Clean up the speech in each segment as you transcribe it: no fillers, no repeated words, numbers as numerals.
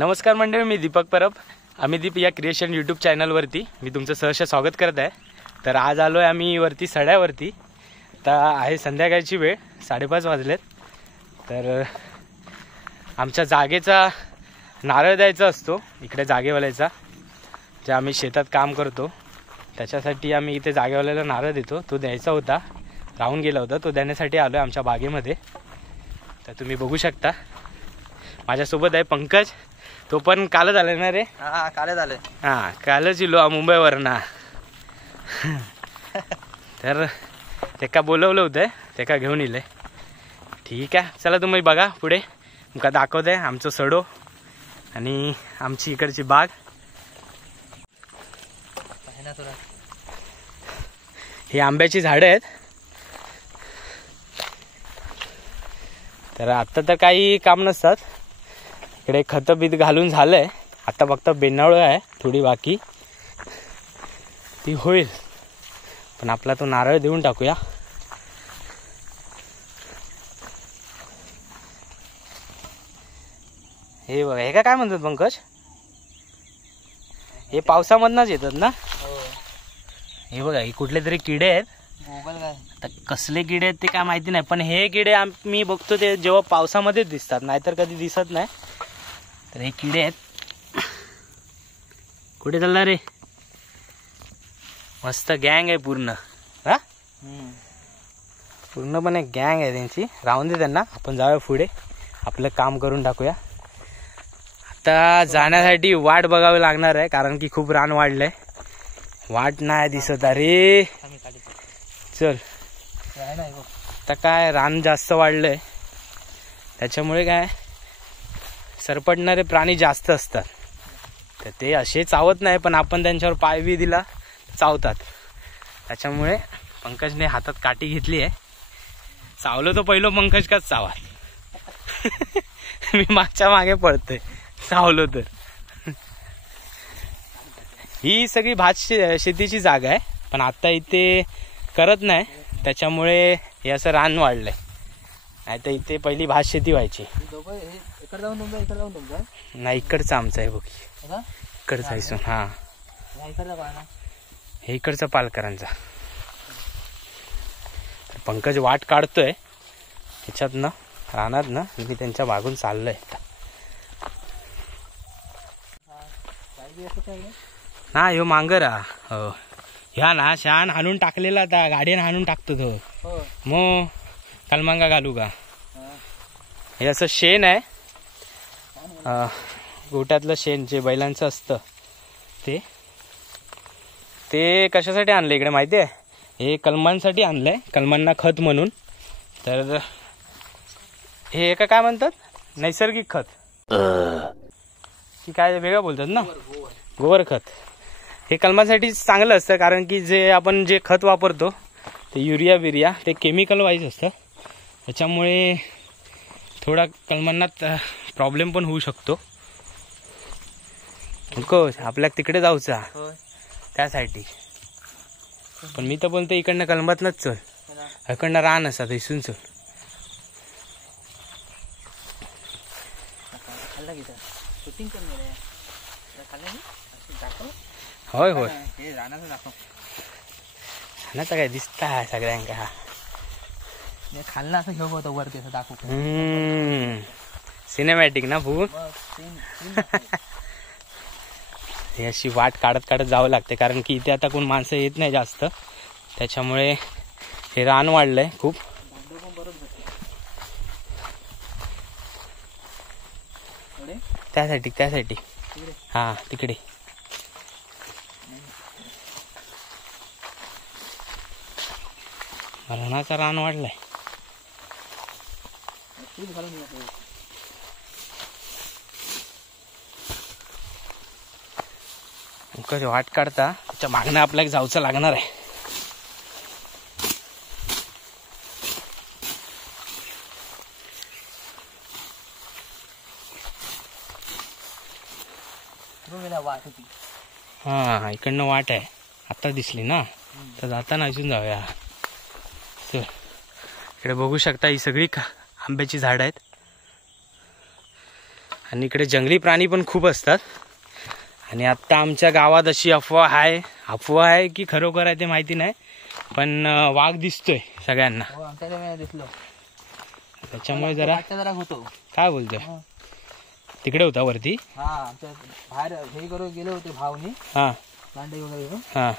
नमस्कार मंडळी, मी दीपक परब. आम्ही दीप या क्रिएशन यूट्यूब चॅनलवरती मी तुमचं सहर्ष स्वागत करत आहे. तर आज आलो आहे आम्ही वरती सड्यावरती. आता आहे संध्याकाळची वेळ, 5:30 वाजलेत. तर आमच्या जागेचा नारळ द्यायचा असतो इकडे जागेवाल्याचा, जे आम्ही शेतात काम करतो त्याच्यासाठी आम्ही इथे जागेवाल्याला नारळ देतो. तो द्यायचा होता, राहून गेला होता, तो देण्यासाठी आलो आहे आमच्या बागेमध्ये. तर तुम्ही बघू शकता माझ्यासोबत आहे पंकज. तो पण कालच आला ना रे? हा, कालच आलोय. हां, कालच इलो मुंबईवरना. तर ते का बोलवलं होतं, ते का घेऊन इले. ठीक आहे, चला तुम्ही बघा पुढे. तुमका दाखवते आमचं सडो आणि आमची इकडची बाग. ही आंब्याची झाडं आहेत. तर आत्ता तर काही काम नसतात इकडे, खतं बीत घालून झालंय. आता फक्त बेनावळ आहे थोडी बाकी, ती होईल. पण आपला तो नारळ देऊन टाकूया. हे बघा, हे काय म्हणतात पंकज? हे पावसामधनच येतात ना? हे बघा, हे कुठले तरी किडे आहेत. आता कसले किडे आहेत ते काय माहिती नाही, पण हे किडे आम्ही बघतो ते जेव्हा पावसामध्येच दिसतात, नाहीतर कधी दिसत नाही. तर हे किडे आहेत. कुठे चालला रे? मस्त गँग आहे पूर्ण. हा, पूर्णपणे गँग आहे त्यांची. राहून दे त्यांना, आपण जाऊया पुढे, आपलं काम करून टाकूया. आता जाण्यासाठी वाट बघावी लागणार आहे, कारण की खूप रान वाढलंय. वाट नाही दिसत. अरे चल, आता काय रान जास्त वाढलंय त्याच्यामुळे काय सरपटणारे प्राणी जास्त असतात. तर ते असे चावत नाही, पण आपण त्यांच्यावर पाय बी दिला चावतात. त्याच्यामुळे पंकजने हातात काठी घेतली आहे. चावलं तो पहिलं पंकज काच चावा. मी मागच्या मागे पळतोय चावलो तर. ही सगळी भात शेतीची जागा आहे, पण आता इथे करत नाही त्याच्यामुळे हे असं रान वाढलंय. नाही तर इथे पहिली भात शेती व्हायची. नाही, इकडचं आमचं आहे बघ, इकडचं आहे. हा, हे इकडचा पालकरांचा. पंकज वाट काढतोय ह्याच्यातनं, रानात ना. मी त्यांच्या मागून चाललोय. ना ह्यो मांगरा ह्या ना शान हाणून टाकलेला, आता गाडीने हाणून टाकतो तो. मग कलमांगा घालू का? हे असं शेण आहे, गोट्यातलं शेण जे बैलांचं असतं ते कशासाठी आणलं इकडे माहिती आहे? हे कलमांसाठी आणलंय, कलमांना खत म्हणून. तर हे एका काय म्हणतात, नैसर्गिक खत की काय वेगळं बोलतात ना, गोबर खत. हे कलमासाठी चांगलं असतं, कारण की जे खत वापरतो ते युरिया बिरिया ते केमिकल वाईज असतं. त्याच्यामुळे थोडा कलमांना प्रॉब्लेम पण होऊ शकतो. आपल्या तिकडे जाऊचा त्यासाठी. पण मी तर बोलतो इकडनं कलमातनच चल, इकडनं रान असतात इसून चल. होय होय, रानाचं काय दिसत आहे सगळ्यांका. खाल्ला असं घेऊ होतं वरती असं दाखवू. सिनेमॅटिक ना फुल. हे अशी वाट काढत काढत जावं लागते, कारण की इथे आता कोण माणसं येत नाही जास्त. त्याच्यामुळे हे रान वाढलंय खूप. त्यासाठी हा, तिकडे रानाचा रान वाढलाय. कशी वाट काढता, त्याच्या मागणं आपल्याला जाऊचं लागणार आहे. हा, इकडनं वाट आहे, आता दिसली ना. तर जाताना अजून जाऊया. चल, इकडे बघू शकता ही सगळी आंब्याची झाडं आहेत. आणि इकडे जंगली प्राणी पण खूप असतात. आणि आत्ता आमच्या गावात अशी अफवा आहे की खरोखर आहे ते माहिती नाही, पण वाघ दिसतोय सगळ्यांना. हो आमच्या दिसलो. त्याच्यामुळे जरा होतो. काय बोलतोय, तिकडे होता वरती. हा आमच्या बाहेर हे करून गेले होते भावनी. हा दांडे वगैरे घेऊन. हा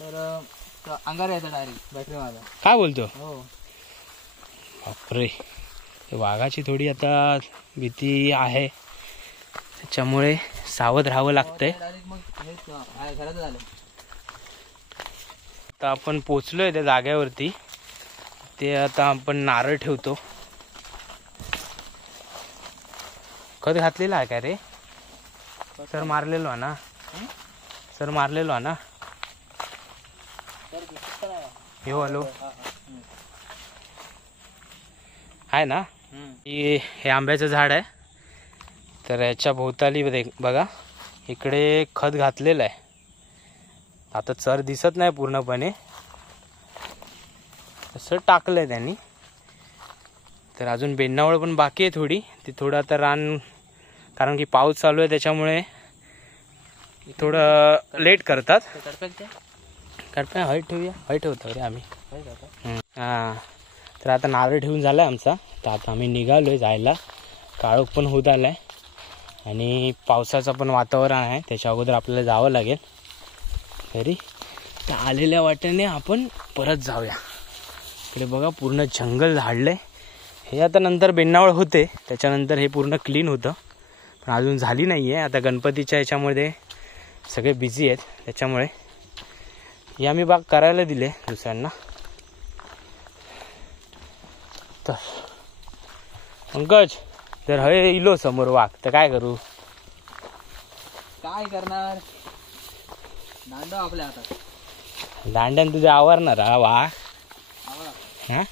तर अंगार यायचा डायरेक्ट बॅटरी माझा. काय बोलतो. हो बापरे, वाघाची थोडी आता भीती आहे, त्याच्यामुळे सावध राहावं लागतंय. डायरेक्ट मग घरात झालं. आता आपण पोचलोय त्या जागेवरती. ते आता आपण नारळ ठेवतो. खत घातलेला आहे का रे? सर मारलेलो आहे ना, सर मारलेलो आहे ना. हो हॅलो आहे ना. हे आंब्याचं झाड आहे, तर याच्या भोवताली बघा इकडे खत घातलेलं आहे. आता चर दिसत नाही पूर्णपणे, असं टाकलंय त्यांनी. तर अजून बेन्नावळ पण बाकी आहे थोडी, ती थोडं आता रान, कारण की पाऊस चालू आहे त्याच्यामुळे थोडं लेट करतात. कडप्या हळद ठेवूया, हळद ठेवतो रे आम्ही. हां, तर आता नारळ ठेवून झाला आहे आमचा. तर आता आम्ही निघालो आहे जायला. काळोख पण होत आला आहे आणि पावसाचं पण वातावरण आहे, त्याच्या अगोदर आपल्याला जावं लागेल घरी. तर आलेल्या वाटेने आपण परत जाऊया. इकडे बघा पूर्ण जंगल झाडलं आहे. हे आता नंतर बेन्नावळ होते, त्याच्यानंतर हे पूर्ण क्लीन होतं, पण अजून झाली नाही आहे. आता गणपतीच्या ह्याच्यामध्ये सगळे बिझी आहेत, त्याच्यामुळे हे आम्ही बाग करायला दिले दुसऱ्यांना. तर पंकज जर हय इलो समोर वाघ तर काय करू? काय करणार, दांडा आपल्या हातात. दांड्यान तुझ्या आवरणार हा वाघ. हा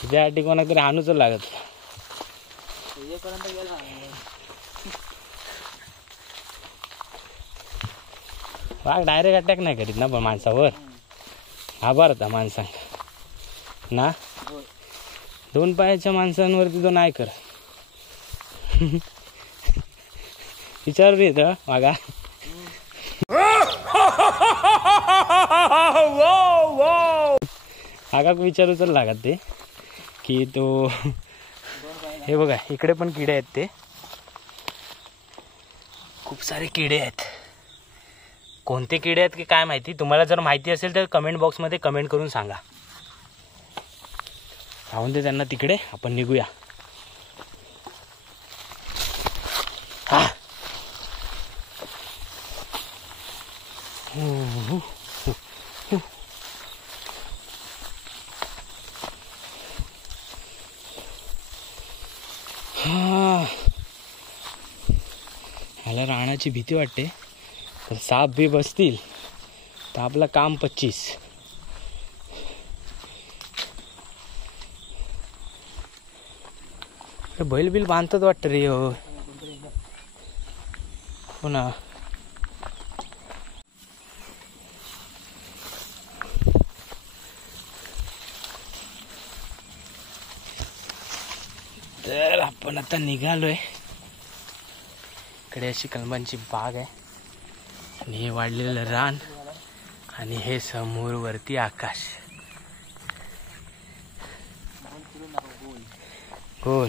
तुझ्यासाठी कोणाक तरी आणूच लागत. तुझ्यापर्यंत गेला वाघ डायरेक्ट अटॅक नाही करीत ना पण माणसावर. आभार होता माणसांक ना, दोन पायाच्या माणसांवरती तो नाही कर. विचार रे वाघा. वाघाक विचारूच लागत ते की तो. हे बघा इकडे पण किडे आहेत, ते खूप सारे किडे आहेत. कोणते किडे आहेत की काय माहिती, तुम्हाला जर माहिती असेल तर कमेंट बॉक्समध्ये कमेंट करून सांगा. राहून दे त्यांना तिकडे, आपण निघूया. हा ह्याला राहण्याची भीती वाटते, तर साप बी बसतील तर आपलं काम 25. बैल बिल बांधतात वाटतं रे. हो ना. तर आपण आता निघालोय. इकडे अशी कलमांची बाग आहे आणि हे वाढलेलं रान आणि हे समोर वरती आकाश गोल.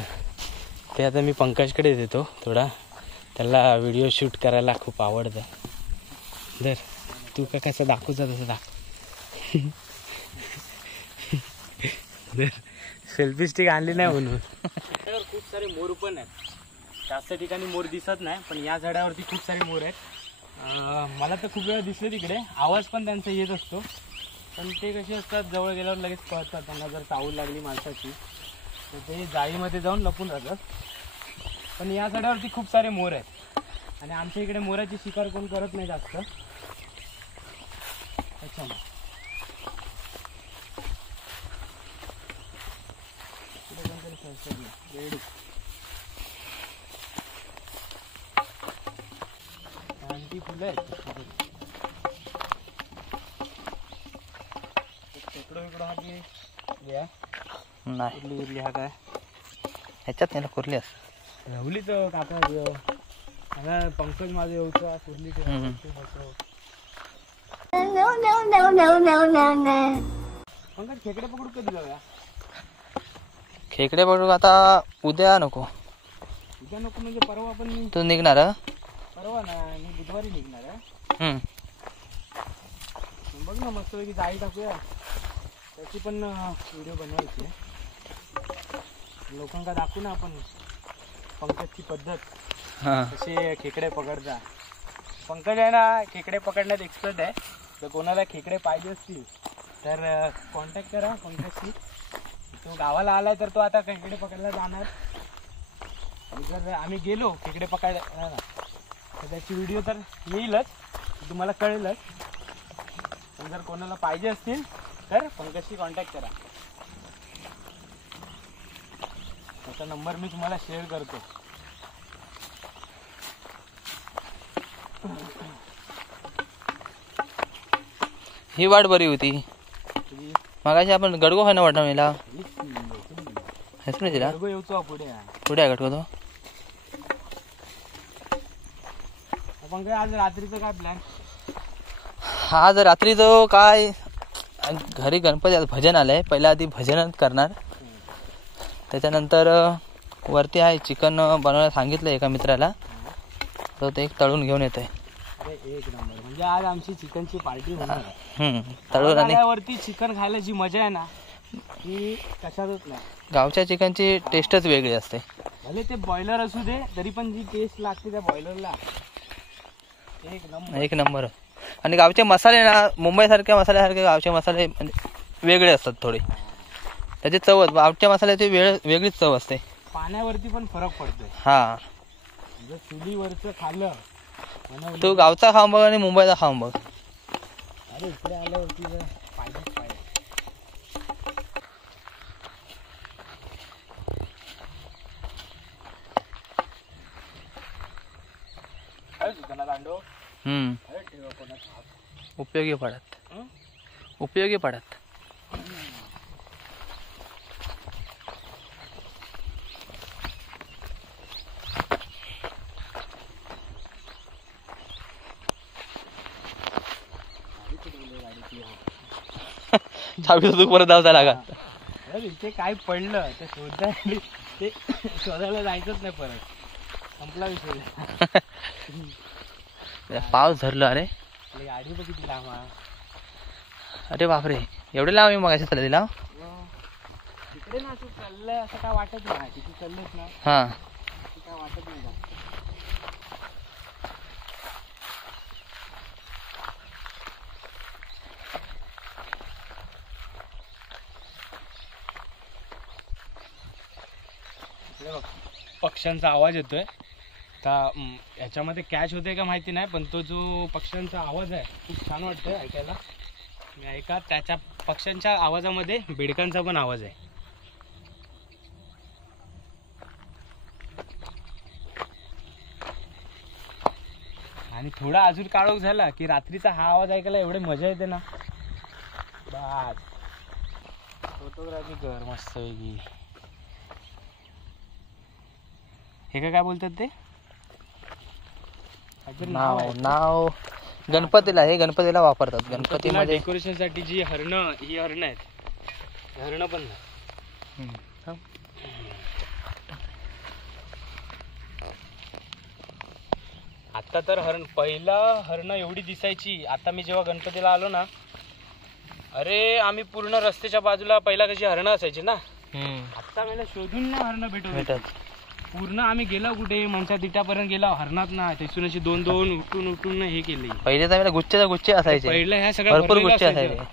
ते आता मी पंकजकडे देतो थोडा, त्याला व्हिडिओ शूट करायला खूप आवडतं. दर तू का कसं दाखवचा तसं दाखव. दर सेल्फी स्टिक आणली नाही म्हणून. खूप सारे मोर पण आहेत. जास्त ठिकाणी मोर दिसत नाही, पण या झाडावरती खूप सारे मोर आहेत. मला तर खूप वेळा दिसले तिकडे, आवाज पण त्यांचा येत असतो. पण ते कसे असतात, जवळ गेल्यावर लगेच कळतात. त्यांना जर चावल लागली माणसाची तर ते जाळीमध्ये जाऊन लपून राहतात. पण या झाडावरती खूप सारे मोर आहेत आणि आमच्या इकडे मोराची शिकार कोण करत नाही जास्त. अच्छा फुलं आहेत. नाही उरली हा काय ह्याच्यात नाही कुरली असं. रवलीच काका आता पंकज माझं येऊचं सोडली पंकज खेकडे पकडू कधी जाऊया? खेकडे पकडू आता उद्या नको. उद्या नको म्हणजे परवा पण मी तू निघणार? परवा ना मी बुधवारी निघणार आहे. बघ ना मस्तपैकी जाळी टाकूया त्याची पण व्हिडिओ बनवायची लोकांना दाखवू ना आपण पंकजची पद्धत कसे खेकडे पकडता. पंकज आहे ना खेकडे पकडण्यात एक्सपर्ट आहे. तर कोणाला खेकडे पाहिजे असतील तर कॉन्टॅक्ट करा पंकजशी. तो गावाला आलाय तर तो आता खेकडे पकडायला जाणार. आणि जर आम्ही गेलो खेकडे पकडायला तर त्याची व्हिडिओ तर येईलच तुम्हाला कळेलच. पण जर कोणाला पाहिजे असतील तर पंकजशी कॉन्टॅक्ट करा. त्याचा नंबर मी तुम्हाला शेअर करतो. ही वाट बरी होती. मगाशी आपण गडगो खायला वाटणार मला तिला येऊचो पुढे पुढे गडगो तो. आपण काय आज रात्रीचं काय प्लॅन? आज रात्री तो काय घरी गणपती भजन आलंय. पहिला आधी भजन करणार त्याच्यानंतर वरती आहे चिकन बनवायला सांगितलं एका मित्राला तो ते एक तळून घेऊन येतोय. अरे एक नंबर म्हणजे आज आमची चिकनची पार्टी होणार. तळून आणि वरती चिकन खायला जी मजा आहे ना ती कशातच नाही. गावच्या चिकनची टेस्टच वेगळी असते. भले ते बॉयलर असू दे तरी पण जी टेस्ट लागते त्या बॉयलरला एक नंबर. आणि गावचे मसाले ना मुंबईसारख्या मसाल्यासारखे गावचे मसाले म्हणजे वेगळे असतात थोडे. त्याची चव गावच्या मसाल्याची वेगळीच चव असते. पाण्यावरती पण फरक पडतोय. हा जर चुलीवरचं खाल्लं तू गावचा खाऊन बघ आणि मुंबईचा खाऊन बघ. अरे इकडे आल्यावरती पाहिजेच पाहिजे. उपयोगी पडत उपयोगी पडत. चावी तू परत धावता लागा. इथे काय पडलं ते शोधायला जायचंच नाही परत. संपला विषय. पाऊस धरला. अरे गाडी बघ किती लांब. अरे बापरे एवढे लांब मी मगाशी चालले लाव. तिकडे ना तू चाललंय असं काय वाटत नाही. तिथे चाललेस ना हा काय वाटत नाही. पक्ष्यांचा आवाज येतोय. तर याच्यामध्ये कॅच होते का माहिती नाही पण तो जो पक्ष्यांचा आवाज आहे खूप छान वाटतोय ऐकायला. मी ऐका त्याच्या पक्ष्यांच्या आवाजामध्ये बेडकांचा पण आवाज आहे. आणि थोडा अजून काळोख झाला की रात्रीचा हा आवाज ऐकायला एवढे मजा येते ना. बस फोटोग्राफी कर मस्त वेगळी. हे काय बोलतात ते नाव गणपतीला हे गणपतीला वापरतात. गणपतीमध्ये डेकोरेशन साठी जी हरणं ही हरणं आहेत. हरणं पण आता तर पहिला हरणं एवढी दिसायची. आता मी जेव्हा गणपतीला आलो ना अरे आम्ही पूर्ण रस्त्याच्या बाजूला पहिला कशी हरणं असायची ना. आता मला शोधून ना हरणं भेटत. पूर्ण आम्ही गेलो कुठे मंचा तिट्यापर्यंत गेलो हरणात ना. तिथून अशी दोन उठून हे केली. पहिले तर गुच्छे असायचे. पहिलं ह्या सगळ्या भरपूर गुच्छे असायचे.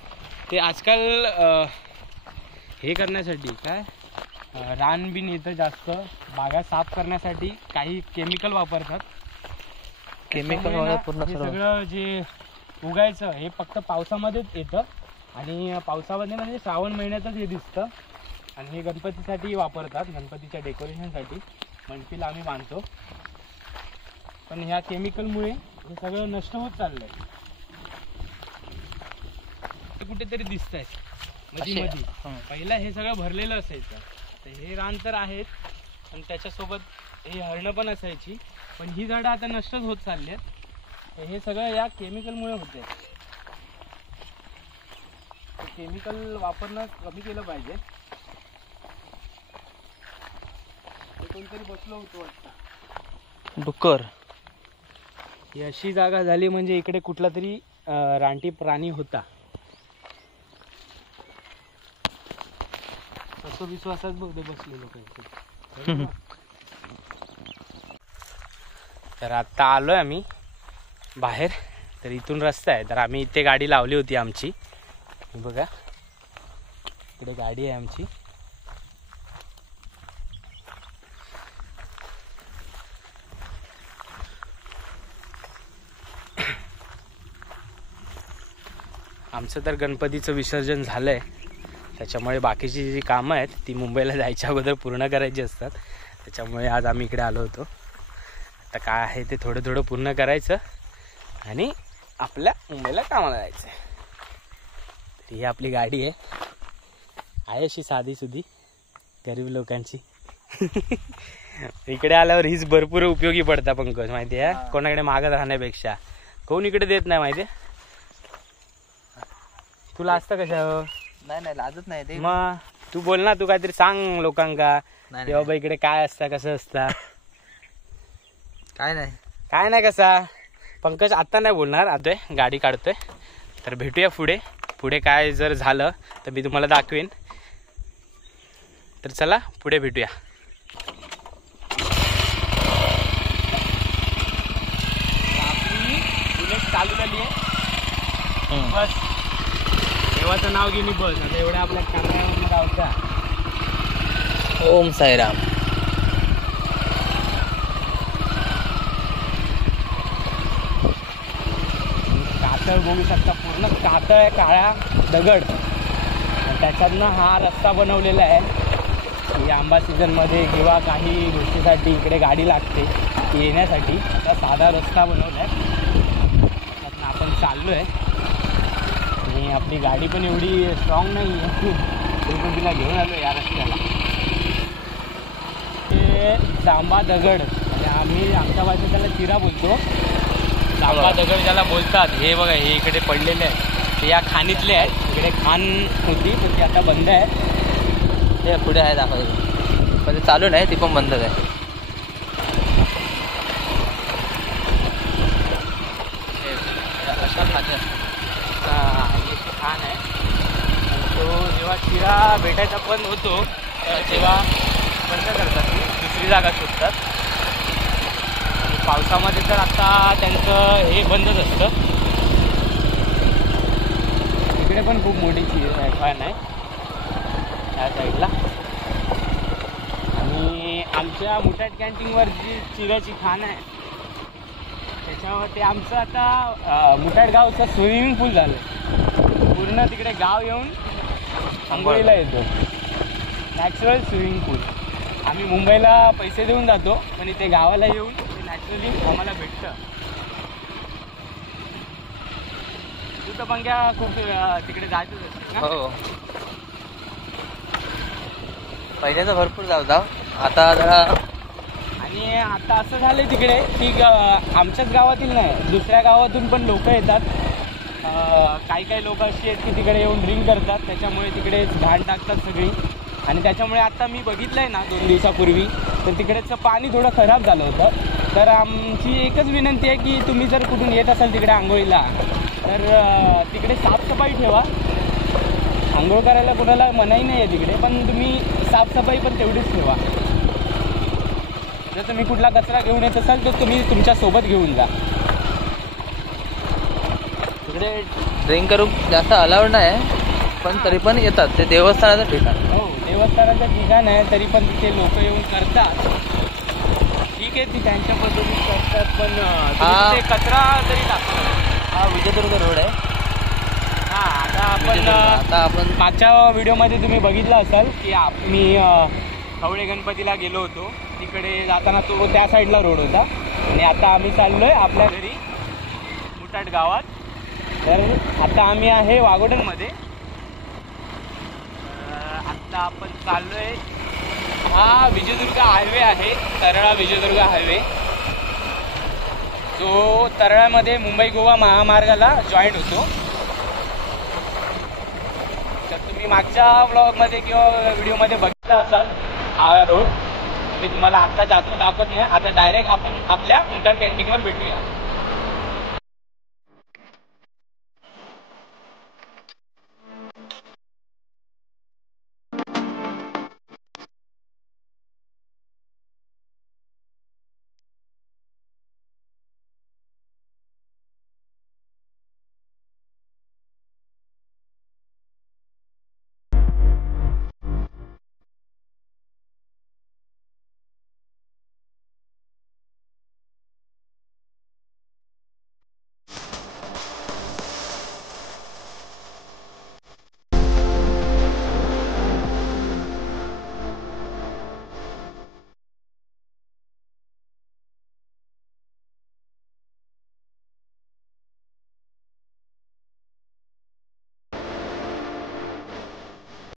ते आजकाल हे करण्यासाठी काय रान बिन येतं जास्त बागा साफ करण्यासाठी काही केमिकल वापरतात. केमिकल पूर्ण सगळं जे उगायचं हे फक्त पावसामध्येच येतं. आणि पावसामध्ये म्हणजे श्रावण महिन्यातच हे दिसतं. आणि हे गणपतीसाठी वापरतात. गणपतीच्या डेकोरेशनसाठी मनपीला आम्ही बांधतो. पण ह्या केमिकलमुळे हे सगळं नष्ट होत चाललंय. कुठेतरी दिसतंय मध्ये पहिला हे सगळं भरलेलं असायचं. तर हे रान तर आहेच पण त्याच्यासोबत हे हरणं पण असायची, पण ही झाडं आता नष्टच होत चालली आहेत. हे सगळं या केमिकलमुळे होते. केमिकल वापरणं कमी केलं पाहिजे. कोणतरी बसलो होतो वाटतं. डुक्कर. ही अशी जागा झाली म्हणजे इकडे कुठला तरी रानटी प्राणी होता असं विश्वासात बहुतेक बसलेलो काही. तर आता आलोय आम्ही बाहेर. तर इथून रस्ता आहे, तर आम्ही इथे गाडी लावली होती आमची. बघा इकडे गाडी आहे आमची. आमचं तर गणपतीचं विसर्जन झालंय, त्याच्यामुळे बाकीची जी कामं आहेत ती मुंबईला जायच्या अगोदर पूर्ण करायची असतात. त्याच्यामुळे आज आम्ही इकडे आलो होतो. आता काय आहे ते थोडं थोडं पूर्ण करायचं आणि आपल्या मुंबईला कामाला जायचं. ही आपली गाडी आहे अशी साधी सुधी गरीब लोकांची. इकडे आल्यावर हीच भरपूर उपयोगी पडता पंकज, माहिती आहे. कोणाकडे मागत राहण्यापेक्षा कोण इकडे देत नाही माहिती आहे. तुला असतं कशावर? नाही लाजत नाही ते. मग तू बोल ना, तू काहीतरी सांग लोकांका की बाबा इकडे काय असतं कसं असतं. काय नाही कसा. पंकज आता नाही बोलणार, आता गाडी काढतोय. तर भेटूया पुढे काय जर झालं तर मी तुम्हाला दाखवेन. तर चला पुढे भेटूया. बुलेट चालू झाली आहे. बस देवाचं नाव घेऊन बस. आता एवढ्या आपल्या कॅमेऱ्यावर गावचा. ओम साईराम. कातळ बघू शकता, पूर्ण कातळ आहे, काळा दगड. त्याच्यातनं हा रस्ता बनवलेला आहे की आंबा सीझनमध्ये किंवा काही गोष्टीसाठी इकडे गाडी लागते येण्यासाठी. आता साधा रस्ता बनवला आहे, त्यातनं आपण चाललो आहे. आणि आपली गाडी पण एवढी स्ट्रॉंग नाही आहे, तरी पण तिला घेऊन आलो या रस्त्याला. ते जांबा दगड, म्हणजे आम्ही आमच्या भाषेत त्याला चिरा बोलतो. जांबा दगड ज्याला बोलतात. हे बघा, हे इकडे पडलेले आहेत, ते या खाणीतले आहेत. इकडे खाण होती पण ती आता बंद आहे. ते पुढे आहे दाखवायचं, पण ते चालू नाही, ती पण बंदच आहे. खाण आहे. तो जेव्हा चिरा भेटायचा पण होतो तेव्हा बंद करतात, ती दुसरी जागा शोधतात. पावसामध्ये तर आता त्यांचं हे बंदच असतं. इकडे पण खूप मोठी खाण आहे त्या साईडला. आणि आमच्या मुठाट कॅन्टीनवर जी चिऱ्याची खाण आहे त्याच्यावर ते आमचं आता मुठाट गावचं स्विमिंग पूल झालं आहे. पूर्ण तिकडे गाव येऊन आंघोळीला येतो. नॅचरल स्विमिंग पूल. आम्ही मुंबईला पैसे देऊन जातो, पण इथे गावाला येऊन ते नॅचरली आम्हाला भेटतं. तू तर पंक्या खूप तिकडे जायचंच असते ना? हो, पहिले तर भरपूर जाऊ आता जरा. आणि आता असं झालं तिकडे की आमच्याच गावातील नाही, दुसऱ्या गावातून पण लोक येतात. काही लोक अशी आहेत की तिकडे येऊन ड्रिंक करतात, त्याच्यामुळे तिकडे घाण टाकतात सगळी. आणि त्याच्यामुळे आता मी बघितलं आहे ना 2 दिवसापूर्वी, तर तिकडेचं पाणी थोडं खराब झालं होतं. तर आमची एकच विनंती आहे की तुम्ही जर कुठून येत असाल तिकडे आंघोळीला, तर तिकडे साफसफाई ठेवा. आंघोळ करायला कोणाला मनाई नाही आहे तिकडे, पण तुम्ही साफसफाई पण तेवढीच ठेवा. जर तुम्ही कुठला कचरा घेऊन येत असाल तर तुम्ही तुमच्यासोबत घेऊन जा. तिकडे ड्रिंक करून जास्त अलाउड नाही, पण तरी पण येतात. ते देवस्थानाचं ठिकाण. हो, देवस्थानाचं ठिकाण आहे, तरी पण तिथे लोक येऊन करतात. ठीक आहे, ती त्यांच्या पद्धतीत करतात, पण ते कचरा तरी टाकतात. हा विजयदुर्ग रोड आहे. आता आपण मागच्या व्हिडिओमध्ये तुम्ही बघितलं असाल की मी खवळे गणपतीला गेलो होतो. तिकडे जाताना तो त्या साईडला रोड होता. आणि आता आम्ही चाललोय आपल्या घरी मुठाट गावात. तर आता आम्ही आहे वाघोटनमध्ये. आत्ता आपण चाललोय हा विजयदुर्ग हायवे आहे, तरळा विजयदुर्ग हायवे, जो तरळामध्ये मुंबई गोवा महामार्गाला जॉईंट होतो. तर तुम्ही मागच्या व्लॉगमध्ये किंवा व्हिडिओमध्ये बघितला असाल हा रोड. मी तुम्हाला आत्ता जातो दाखवत नाही. आता डायरेक्ट आपण आपल्या इंटर कॅन्टीनवर भेटूया.